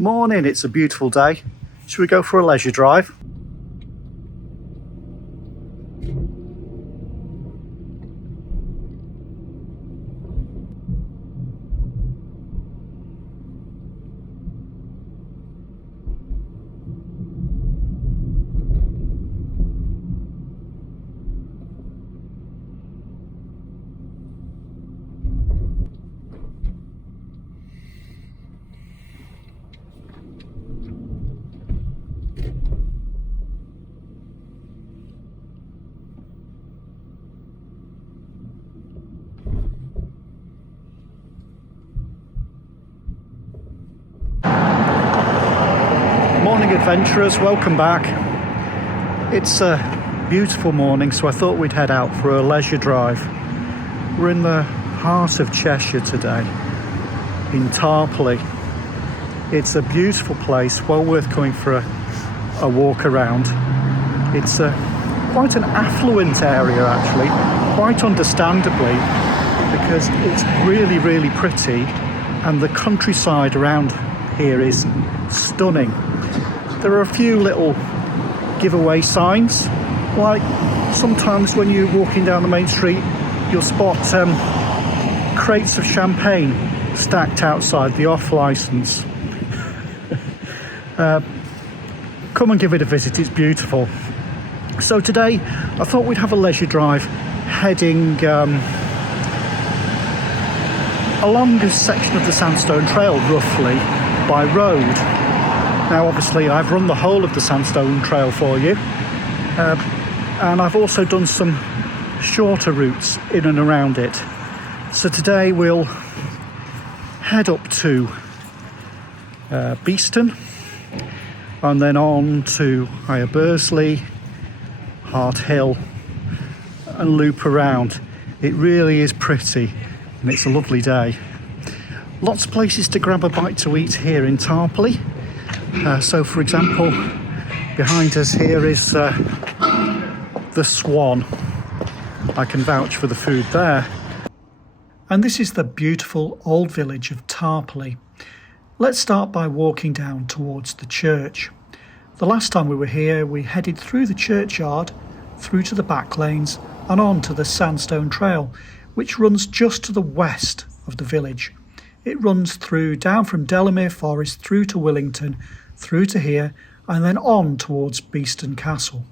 Morning, it's a beautiful day. Should we go for a leisure drive? Morning adventurers, welcome back. It's a beautiful morning, so I thought we'd head out for a leisure drive. We're in the heart of Cheshire today, in Tarpley. It's a beautiful place, well worth coming for a walk around. It's quite an affluent area actually, quite understandably, because it's really, really pretty and the countryside around here is stunning. There are a few little giveaway signs, like sometimes when you're walking down the main street you'll spot crates of champagne stacked outside the off licence. Come and give it a visit, it's beautiful. So today I thought we'd have a leisure drive heading along this section of the Sandstone Trail roughly by road. Now obviously I've run the whole of the Sandstone Trail for you, and I've also done some shorter routes in and around it. So today we'll head up to Beeston and then on to Bursley, Harthill, and loop around. It really is pretty and it's a lovely day. Lots of places to grab a bite to eat here in Tarpley. So for example, behind us here is the Swan. I can vouch for the food there. And this is the beautiful old village of Tarpley. Let's start by walking down towards the church. The last time we were here, we headed through the churchyard, through to the back lanes and on to the Sandstone Trail, which runs just to the west of the village. It runs through down from Delamere Forest through to Willington, through to here, and then on towards Beeston Castle.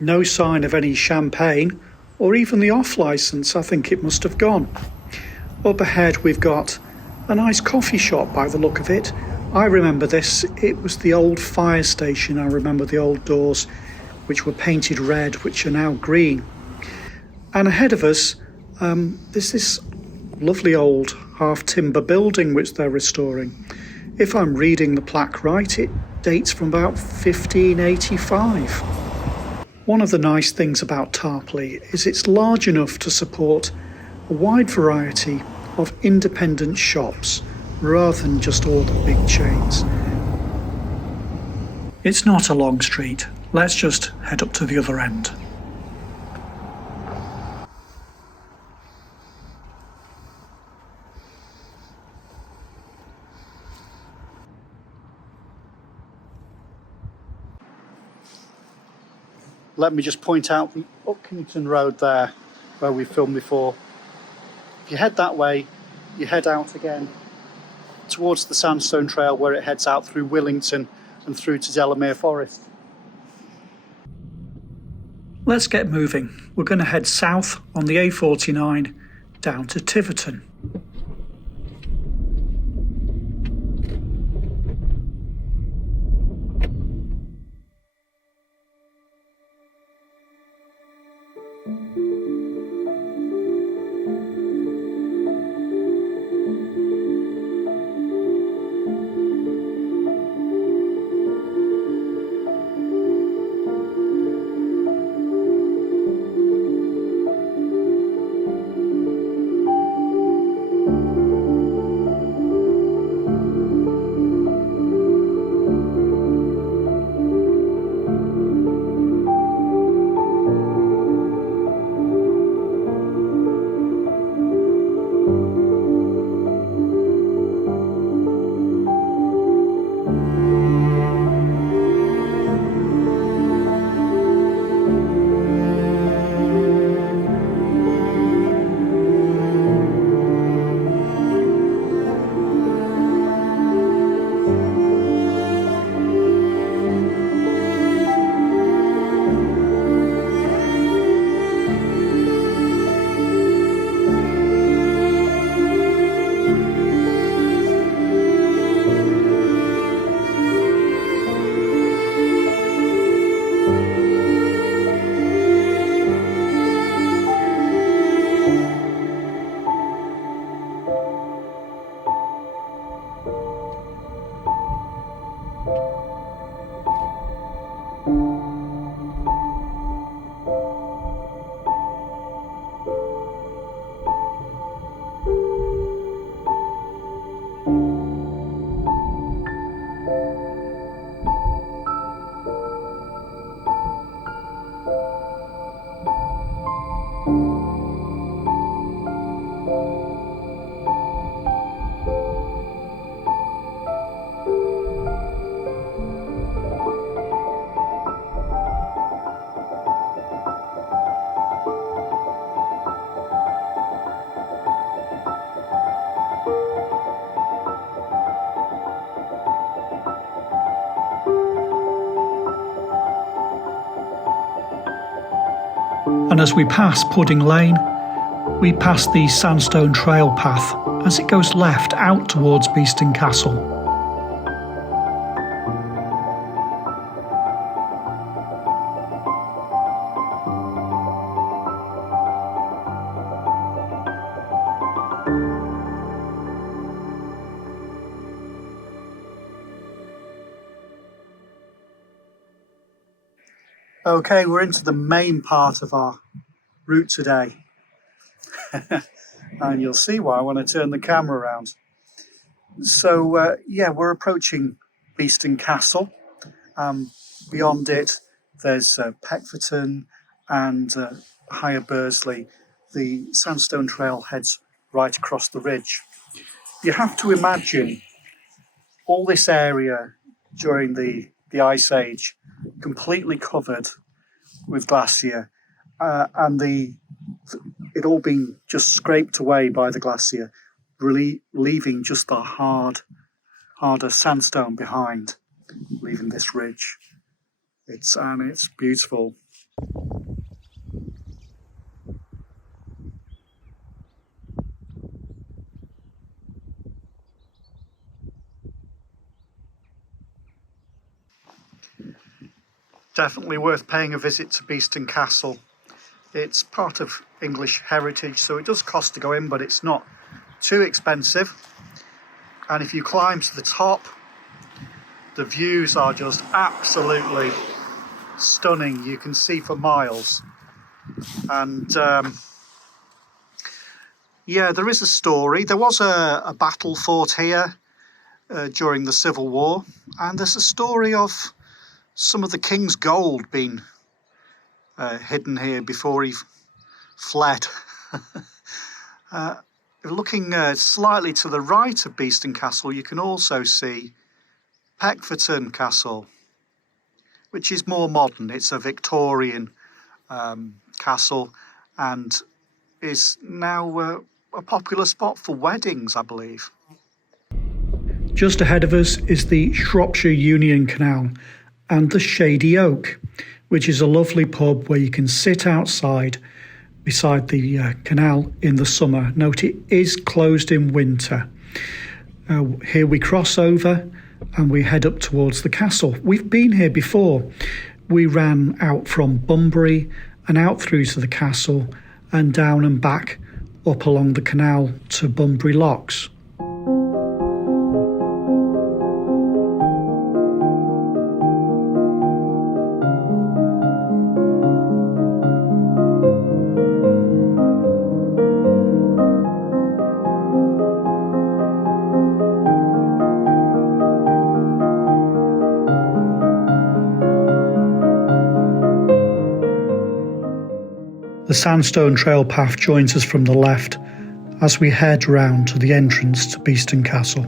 No sign of any champagne, or even the off-licence. I think it must have gone. Up ahead we've got a nice coffee shop by the look of it. I remember this, it was the old fire station. I remember the old doors which were painted red, which are now green. And ahead of us there's this lovely old half-timber building which they're restoring. If I'm reading the plaque right, it dates from about 1585. One of the nice things about Tarpley is it's large enough to support a wide variety of independent shops rather than just all the big chains. It's not a long street. Let's just head up to the other end. Let me just point out the Utkinton road there where we filmed before. If you head that way, you head out again towards the Sandstone Trail where it heads out through Willington and through to Delamere Forest. Let's get moving. We're going to head south on the A49 down to Tiverton. And as we pass Pudding Lane, we pass the Sandstone Trail path as it goes left out towards Beeston Castle. Okay, we're into the main part of our route today. And you'll see why I want to turn the camera around. So, we're approaching Beeston Castle. Beyond it, there's Bickerton and higher Bursley. The Sandstone Trail heads right across the ridge. You have to imagine all this area during the Ice Age completely covered with glacier, and it all being just scraped away by the glacier, really leaving just the harder sandstone behind, leaving this ridge. It's beautiful. Definitely worth paying a visit to Beeston Castle. It's part of English heritage, so it does cost to go in, but it's not too expensive. And if you climb to the top, the views are just absolutely stunning. You can see for miles. And there is a story. There was a battle fought here during the Civil War, and there's a story of some of the king's gold being hidden here before he fled. Looking slightly to the right of Beeston Castle, you can also see Bickerton Castle, which is more modern. It's a Victorian castle and is now a popular spot for weddings, I believe. Just ahead of us is the Shropshire Union Canal and the Shady Oak, which is a lovely pub where you can sit outside beside the canal in the summer. Note it is closed in winter. Here we cross over and we head up towards the castle. We've been here before. We ran out from Bunbury and out through to the castle and down and back up along the canal to Bunbury Locks. The Sandstone Trail path joins us from the left as we head round to the entrance to Beeston Castle.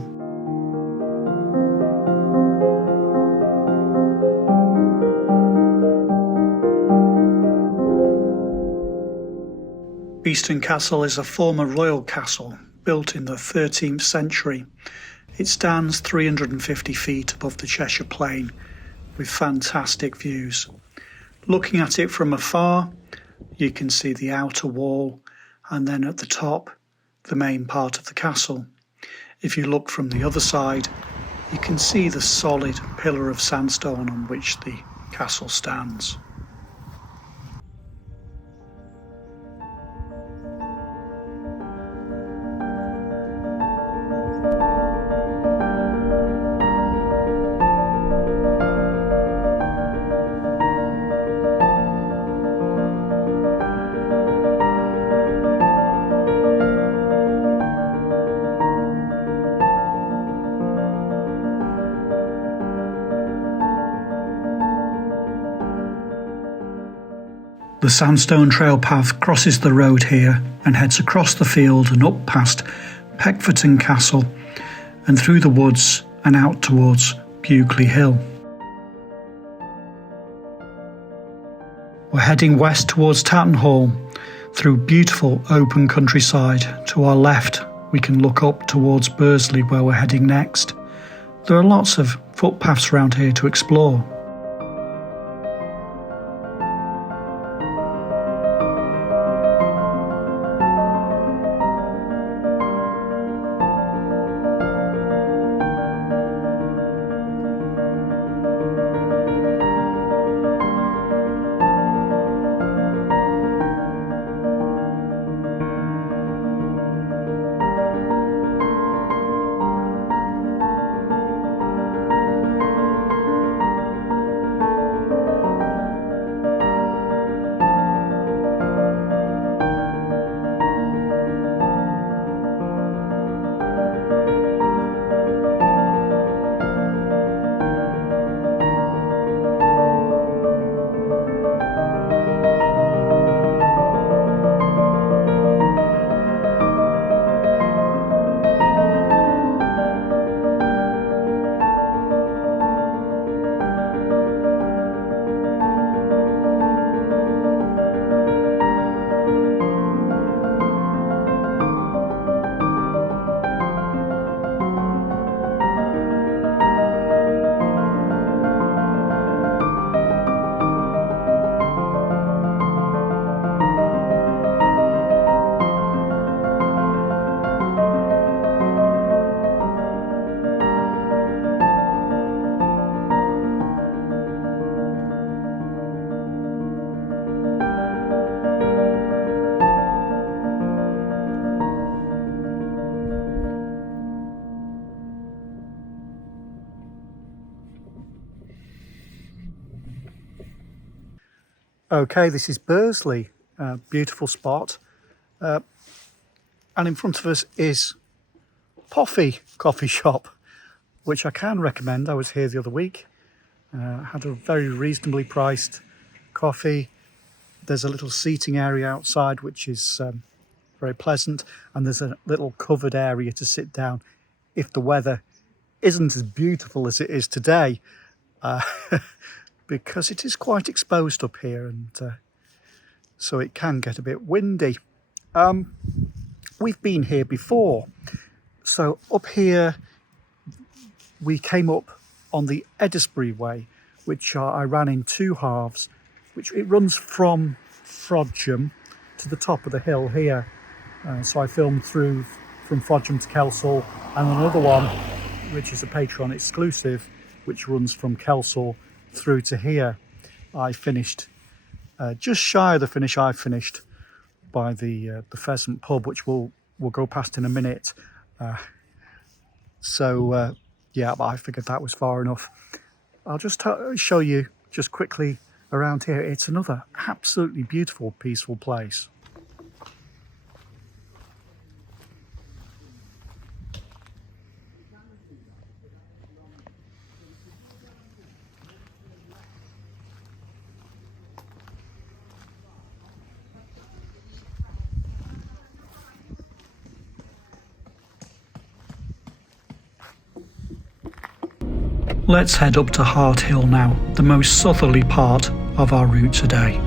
Beeston Castle is a former royal castle built in the 13th century. It stands 350 feet above the Cheshire plain with fantastic views. Looking at it from afar, you can see the outer wall and then at the top, the main part of the castle. If you look from the other side, you can see the solid pillar of sandstone on which the castle stands. The Sandstone Trail path crosses the road here and heads across the field and up past Bickerton Castle and through the woods and out towards Bugley Hill. We're heading west towards Tattenhall through beautiful open countryside. To our left we can look up towards Bursley where we're heading next. There are lots of footpaths around here to explore. Okay, this is Bursley, a beautiful spot. And in front of us is Poffy Coffee Shop, which I can recommend. I was here the other week, had a very reasonably priced coffee. There's a little seating area outside, which is very pleasant, and there's a little covered area to sit down if the weather isn't as beautiful as it is today, because it is quite exposed up here, and so it can get a bit windy. We've been here before, so up here we came up on the Eddisbury way, which I ran in two halves, which it runs from Frodsham to the top of the hill here. So I filmed through from Frodsham to Kelsall, and another one which is a Patreon exclusive, which runs from Kelsall through to here. I finished just shy of the finish. I finished by the Pheasant pub, which we'll go past in a minute. Yeah, but I figured that was far enough. I'll just show you just quickly around here. It's another absolutely beautiful, peaceful place. Let's head up to Harthill now, the most southerly part of our route today.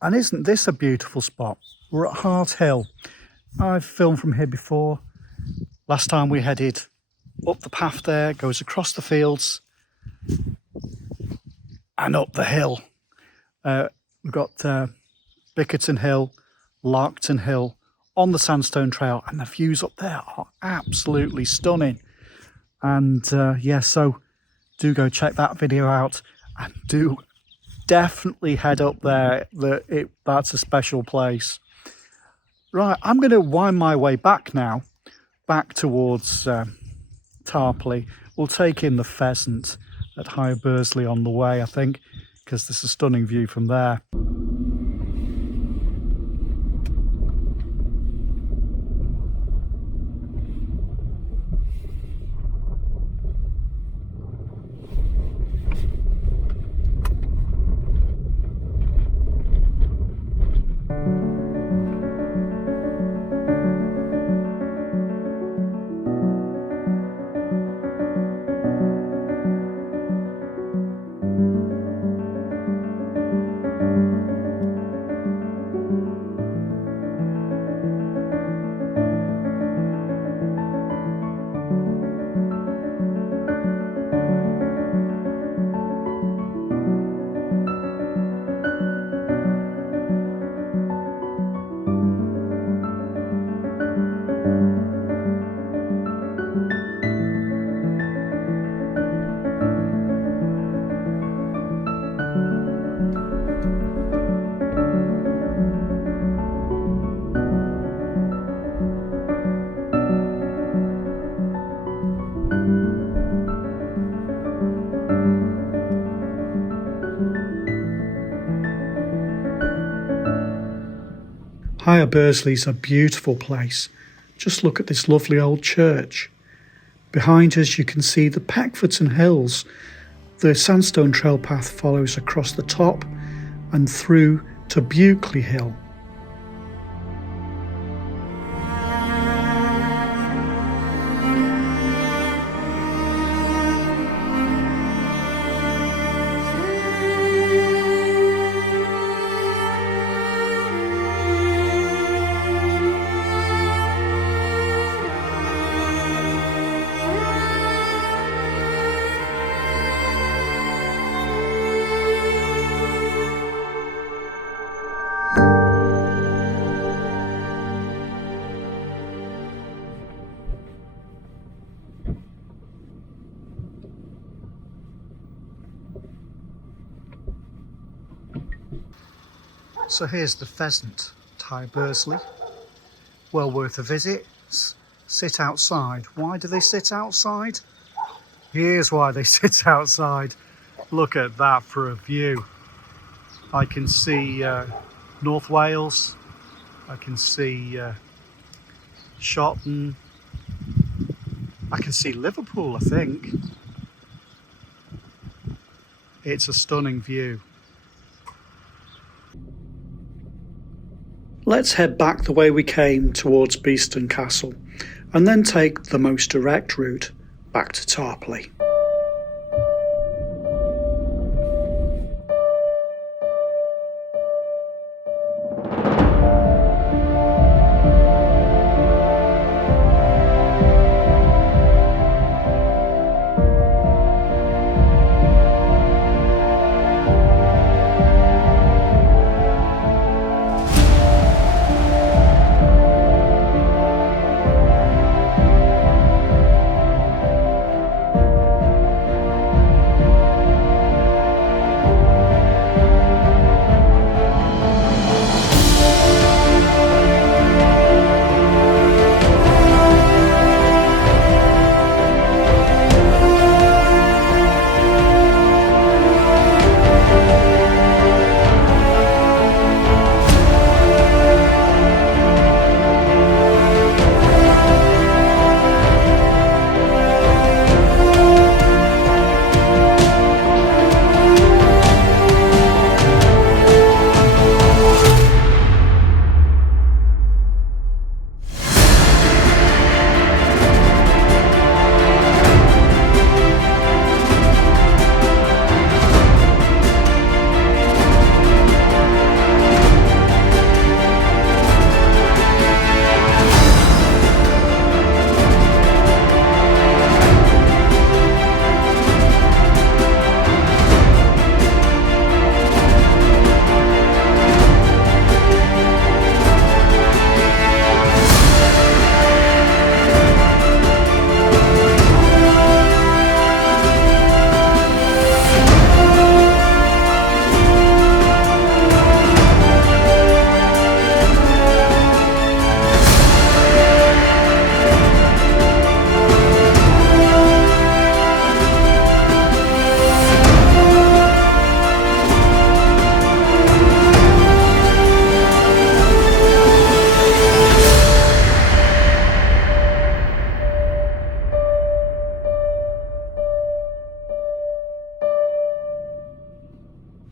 And isn't this a beautiful spot? We're at Harthill. I've filmed from here before. Last time we headed up the path there, goes across the fields and up the hill. We've got Bickerton Hill, Larkton Hill on the Sandstone Trail, and the views up there are absolutely stunning. And yeah, so do go check that video out, and do definitely head up there. That's a special place. Right, I'm going to wind my way back now, back towards Tarpley. We'll take in the Pheasant at Higher Bursley on the way, I think, because there's a stunning view from there. Higher Bursley's a beautiful place. Just look at this lovely old church. Behind us you can see the Paxford hills. The Sandstone Trail path follows across the top and through to Buckley Hill. So here's the pheasant, Higher Bursley. Well worth a visit. Sit outside. Why do they sit outside? Here's why they sit outside. Look at that for a view. I can see North Wales. I can see Shotton. I can see Liverpool, I think. It's a stunning view. Let's head back the way we came towards Beeston Castle and then take the most direct route back to Tarpley.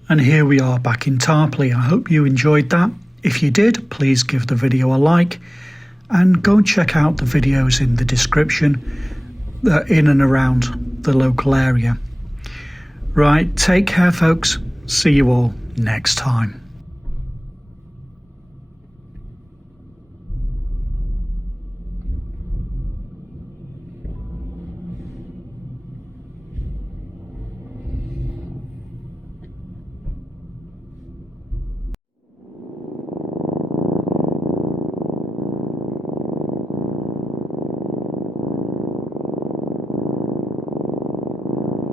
And here we are back in Tarpley. I hope you enjoyed that. If you did, please give the video a like and go and check out the videos in the description in and around the local area. Right, take care folks. See you all next time.